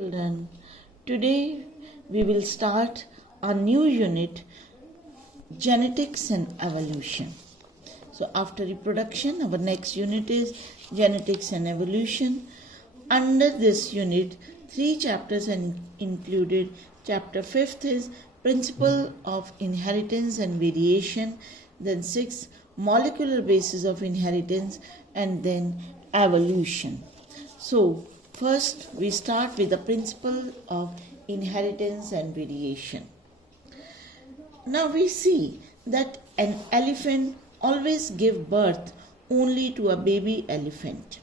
Children, today we will start a new unit, genetics and evolution. So after reproduction, our next unit is genetics and evolution. Under this unit, 3 chapters are included. Chapter 5th is principle of inheritance and variation, then 6 molecular basis of inheritance, and then evolution. So first, we start with the principle of inheritance and variation. Now we see that an elephant always gives birth only to a baby elephant.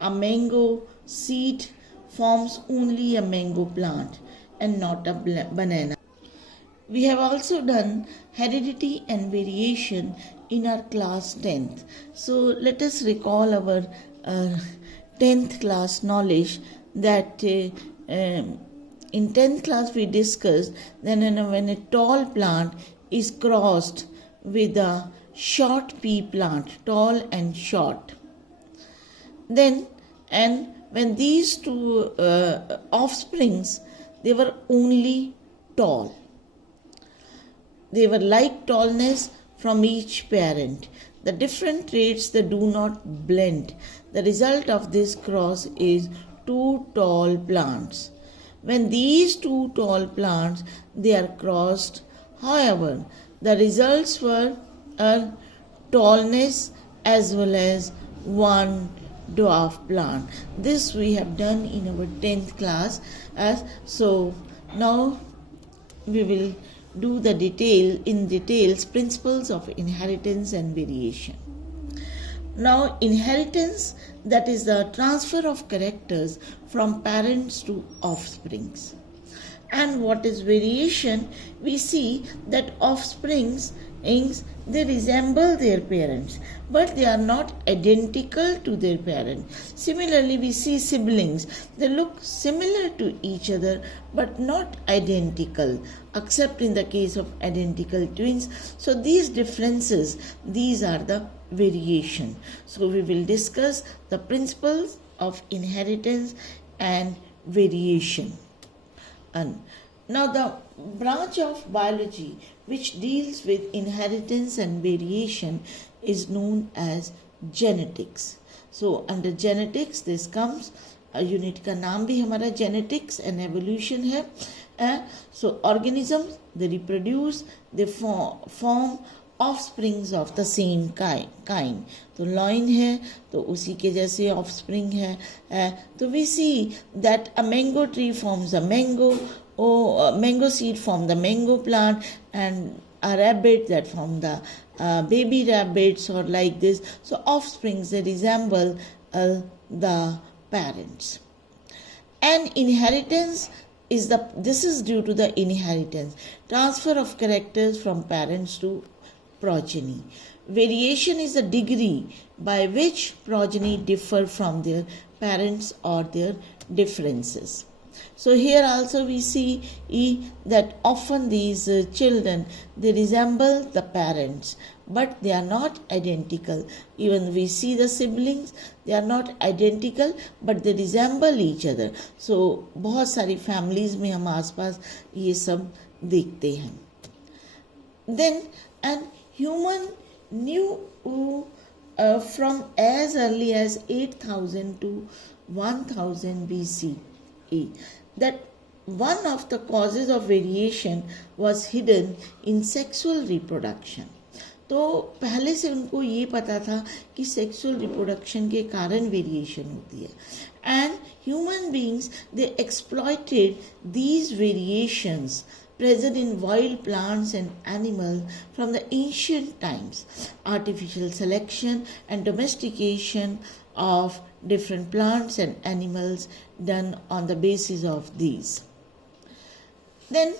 A mango seed forms only a mango plant and not a banana. We have also done heredity and variation in our class 10th. So let us recall our 10th class knowledge that in 10th class we discussed that when a tall plant is crossed with a short pea plant, tall and short, then and when these two offsprings, they were only tall. They were like tallness from each parent. The different traits that do not blend. The result of this cross is 2 tall plants. When these 2 tall plants they are crossed, however, the results were a tallness as well as 1 dwarf plant. This we have done in our 10th class. So now we will do the details principles of inheritance and variation. Now inheritance, that is the transfer of characters from parents to offsprings. And what is variation? We see that offsprings they resemble their parents, but they are not identical to their parents. Similarly, we see siblings. They look similar to each other, but not identical, except in the case of identical twins. So these differences, these are the variation. So we will discuss the principles of inheritance and variation. And now the branch of biology which deals with inheritance and variation is known as genetics. So under genetics this comes unit का नाम भी हमारा genetics and evolution है. So organisms they reproduce, they form offsprings of the same kind. तो lion है तो उसी के जैसे ऑफ स्प्रिंग है. तो we see that a mango tree forms a mango seed from the mango plant, and a rabbit that from the baby rabbits, or like this. So offsprings, they resemble the parents. And inheritance is this is due to the inheritance, transfer of characters from parents to progeny. Variation is the degree by which progeny differ from their parents or their differences. So here also we see that often these children, they resemble the parents, but they are not identical. Even we see the siblings, they are not identical, but they resemble each other. So बहुत सारी families में हम आसपास ये सब देखते हैं. Then and human knew from as early as 8000 to 1000 BC that one of the causes of variation was hidden in sexual reproduction. तो पहले से उनको ये पता था कि सेक्सुअल रिप्रोडक्शन के कारण वेरिएशन होती है. And human beings they exploited these variations present in wild plants and animals from the ancient times. Artificial selection and domestication of different plants and animals done on the basis of these. Then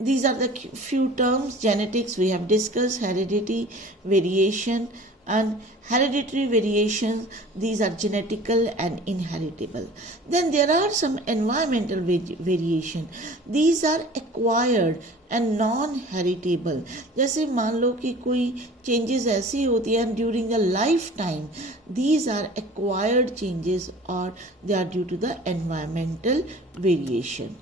these are the few terms. Genetics we have discussed, heredity, variation, and hereditary variations, these are genetical and inheritable. Then there are some environmental variation, these are acquired and non-heritable. जैसे मान लो कि कोई changes ऐसी होती हैं during the lifetime, these are acquired changes or they are due to the environmental variation.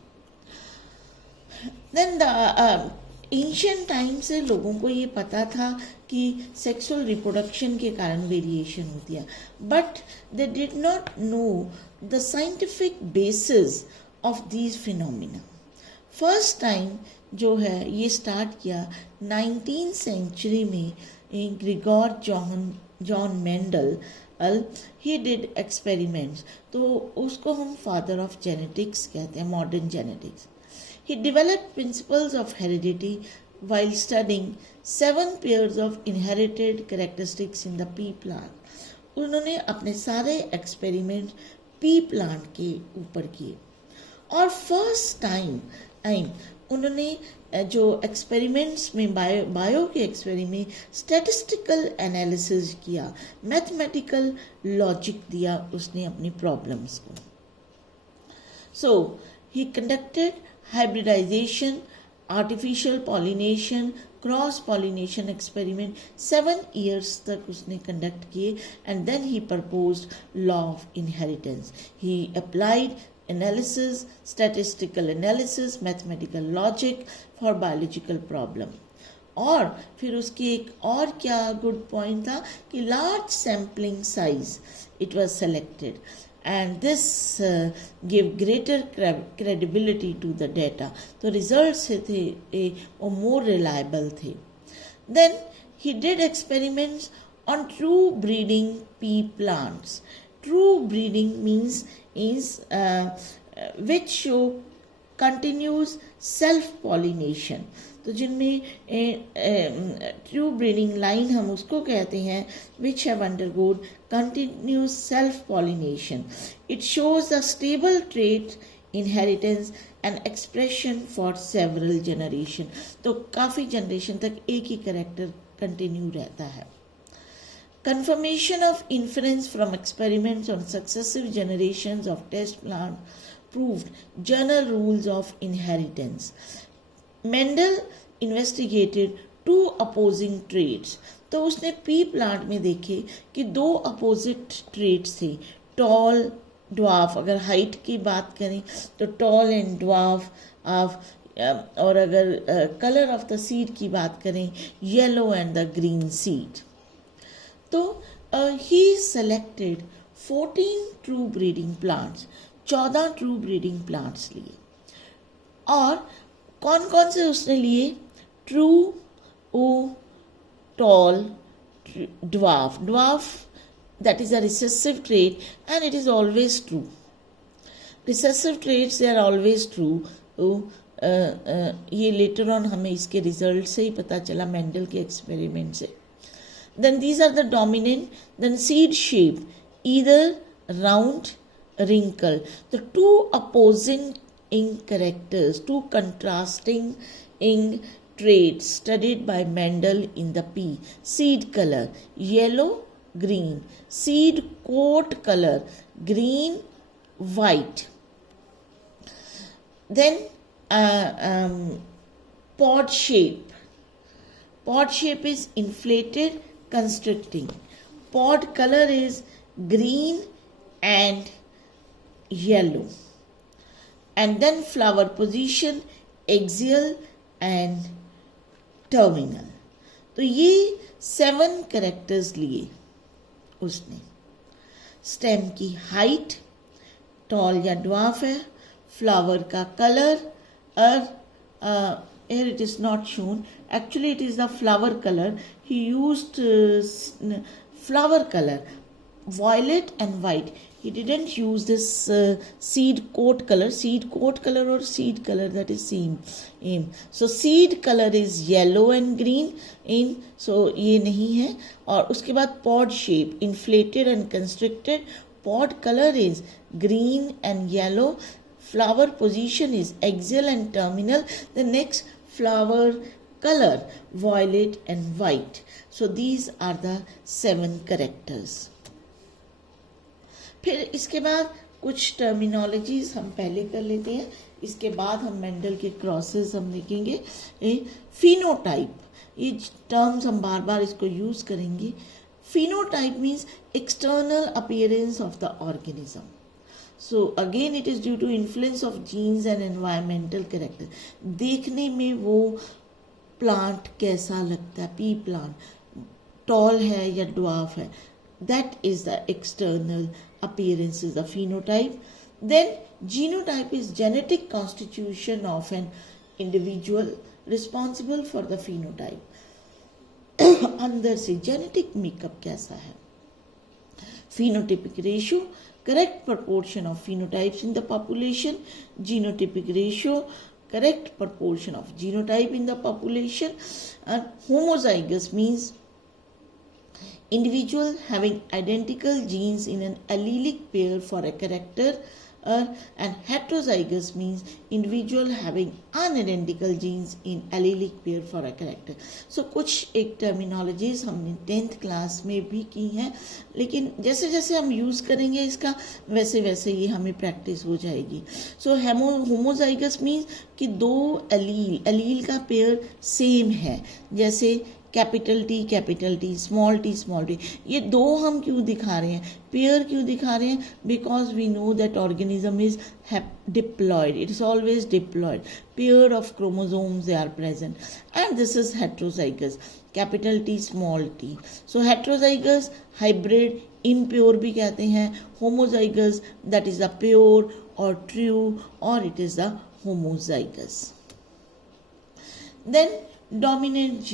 Then the ancient time से लोगों को ये पता था कि सेक्सुअल रिप्रोडक्शन के कारण वेरिएशन होती है, but they did not know the scientific basis of these phenomena. First time जो है ये स्टार्ट किया 19th सेंचुरी में Grigor John Mendel. He did experiments, तो उसको हम फादर ऑफ जेनेटिक्स कहते हैं, modern genetics. He developed principles of heredity while studying 7 pairs of inherited characteristics in the pea plant. उन्होंने अपने सारे एक्सपेरिमेंट पी प्लांट के ऊपर किए और फर्स्ट टाइम उन्होंने जो एक्सपेरिमेंट्स में बायो के एक्सपेरिमेंट स्टैटिस्टिकल एनालिसिस किया, मैथमेटिकल लॉजिक दिया उसने अपनी प्रॉब्लम्स को. So he conducted hybridization, artificial pollination, cross pollination experiment 7 years तक उसने कंडक्ट किए, and then he proposed law of inheritance. He applied analysis, statistical analysis, mathematical logic for biological problem. और फिर उसकी एक और क्या गुड पॉइंट था कि large sampling size it was selected, and this gave greater credibility to the data. तो results थे वो more reliable थे. Then he did experiments on true breeding pea plants. True breeding means which show continuous self pollination. तो जिनमें true breeding line हम उसको कहते हैं which have undergone continuous self pollination. It shows the stable trait inheritance and expression for several generation. तो काफ़ी generation तक एक ही करेक्टर कंटिन्यू रहता है. Confirmation of inference from experiments on successive generations of test plant proved general rules of inheritance. Mendel investigated 2 opposing traits. तो उसने P plant में देखे कि 2 अपोजिट ट्रेट्स थे, टॉल ड्वार्फ. अगर हाइट की बात करें तो टॉल एंड ड्वार्फ ऑफ, और अगर कलर ऑफ द सीड की बात करें yellow and the green seed. तो ही selected 14 true breeding plants, 14 true breeding plants लिए. और कौन कौन से उसने लिए? True, oh, tall, dwarf. Dwarf that is a recessive trait and it is always true. Recessive traits they are always true. ये later on हमें इसके रिजल्ट से ही पता चला मेंडल के एक्सपेरिमेंट से. Then these are the dominant. Then seed shape either round, wrinkle. The 2 opposing characters, 2 contrasting traits studied by Mendel in the pea. Seed color yellow, green. Seed coat color green, white. Then pod shape. Pod shape is inflated, constricting. Pod color is green and yellow. And then flower position axial and terminal. तो ये 7 characters लिए उसने. Stem की height toll या dwarf है, flower का colour, और here it is not shown, actually it is the flower color. He used flower color violet and white. He didn't use this seed coat color. Seed coat color or seed color, that is same. So seed color is yellow and green. So ये नहीं है. और उसके बाद pod shape inflated and constricted. Pod color is green and yellow. Flower position is axial and terminal. The next flower color, violet and white. So these are the 7 characters. फिर इसके बाद कुछ टर्मिनोलॉजीज हम पहले कर लेते हैं, इसके बाद हम मेंडल के क्रॉसेस हम देखेंगे. फिनोटाइप, ये टर्म्स हम बार बार इसको यूज करेंगे. Phenotype means external appearance of the organism. So again it is due to influence of genes and environmental character. देखने में वो प्लांट कैसा लगता है, पी प्लांट टॉल है या ड्वार्फ है, that is the external appearance is the phenotype. Then genotype is genetic constitution of an individual responsible for the phenotype. अंदर से जेनेटिक मेकअप कैसा है. Phenotypic ratio, correct proportion of phenotypes in the population. Genotypic ratio, correct proportion of genotype in the population. And homozygous means individual having identical genes in an allelic pair for a character. And heterozygous means individual having unidentical genes in allelic pair for a character. So कुछ एक terminologies हमने 10th class में भी की हैं, लेकिन जैसे जैसे हम यूज़ करेंगे इसका वैसे वैसे ये हमें प्रैक्टिस हो जाएगी. सो होमोजाइगस मीन्स कि 2 एलील का पेयर सेम है, जैसे कैपिटल टी, स्मॉल टी, ये 2 हम क्यों दिखा रहे हैं, पेयर क्यों दिखा रहे हैं, because we know that organism is diploid, it is always diploid, pair of chromosomes they are present, and this is heterozygous, capital T, small T. So heterozygous hybrid, impure भी कहते हैं, homozygous that is the pure और true, और it is the homozygous. Then dominant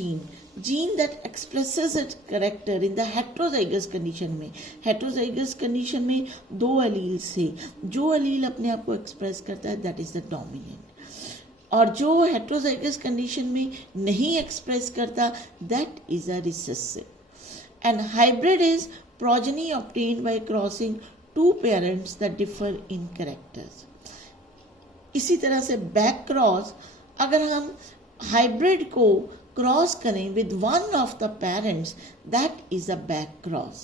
gene that expresses its character in the heterozygous condition में. heterozygous condition में 2 allele से जो allele अपने आप को एक्सप्रेस करता है that is the dominant, और जो heterozygous condition में नहीं एक्सप्रेस करता that is a recessive. And hybrid is progeny obtained by crossing 2 parents that differ in characters. इसी तरह से बैक क्रॉस, अगर हम हाइब्रिड को क्रॉस करें with one of the parents that is a back cross.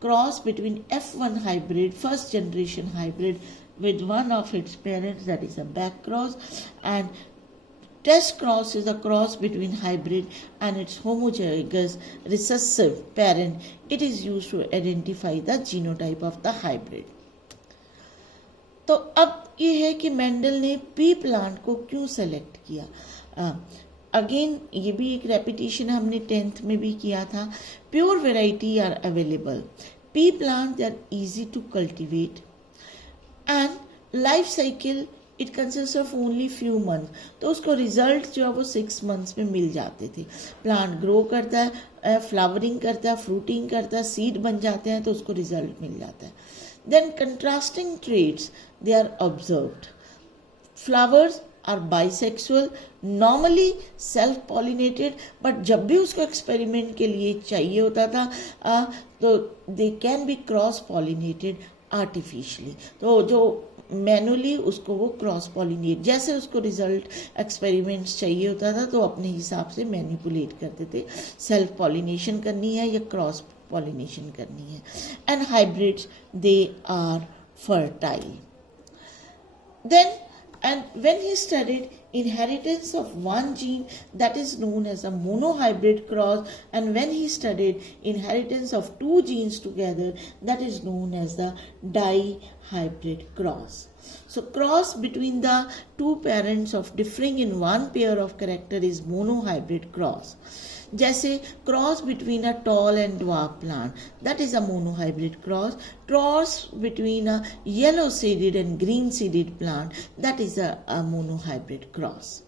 Cross between F1 hybrid, first generation hybrid, with one of its parents, that is a back cross. And test cross is a cross between hybrid and its homozygous recessive parent. It is used to identify the genotype of the hybrid. तो अब ये है कि Mendel ने P plant को क्यों select किया. Again ये भी एक रेपिटेशन हमने 10th में भी किया था. Pure variety are available. Pea plant they are easy to cultivate and life cycle it consist of only few month. तो उसको रिजल्ट जो है वो 6 months में मिल जाते थे. प्लांट ग्रो करता है, फ्लावरिंग करता है, फ्रूटिंग करता है, सीड बन जाते हैं, तो उसको रिजल्ट मिल जाता है. Then contrasting traits they are observed. Flowers are bisexual, normally self pollinated, but जब भी उसको एक्सपेरिमेंट के लिए चाहिए होता था तो they can be cross pollinated artificially. तो जो मैनुअली उसको वो क्रॉस पॉलिनेट, जैसे उसको रिजल्ट एक्सपेरिमेंट्स चाहिए होता था तो अपने हिसाब से मैनिपुलेट करते थे, सेल्फ पॉलिनेशन करनी है या क्रॉस पॉलिनेशन करनी है. And hybrids they are fertile. Then and when he studied inheritance of one gene, that is known as a monohybrid cross, and when he studied inheritance of 2 genes together, that is known as the dihybrid cross. So cross between the 2 parents of differing in one pair of character is monohybrid cross. जैसे cross between a tall and dwarf plant, that is a monohybrid cross. Cross between a yellow seeded and green seeded plant, that is a monohybrid cross.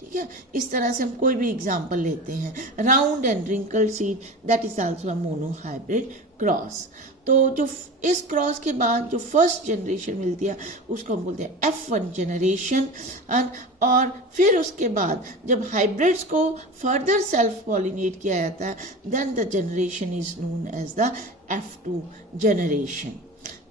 ठीक है, इस तरह से हम कोई भी example लेते हैं. Round and wrinkle seed, that is also a monohybrid cross. तो जो इस क्रॉस के बाद जो फर्स्ट जनरेशन मिलती है उसको हम बोलते हैं F1 जनरेशन. और फिर उसके बाद जब हाइब्रिड्स को फर्दर सेल्फ पॉलिनेट किया जाता है, then the generation is known as the F2 generation.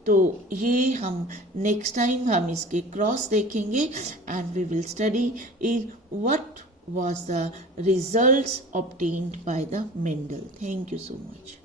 तो ये हम नेक्स्ट टाइम हम इसके क्रॉस देखेंगे and we will study is what was the results obtained by the Mendel. Thank you so much.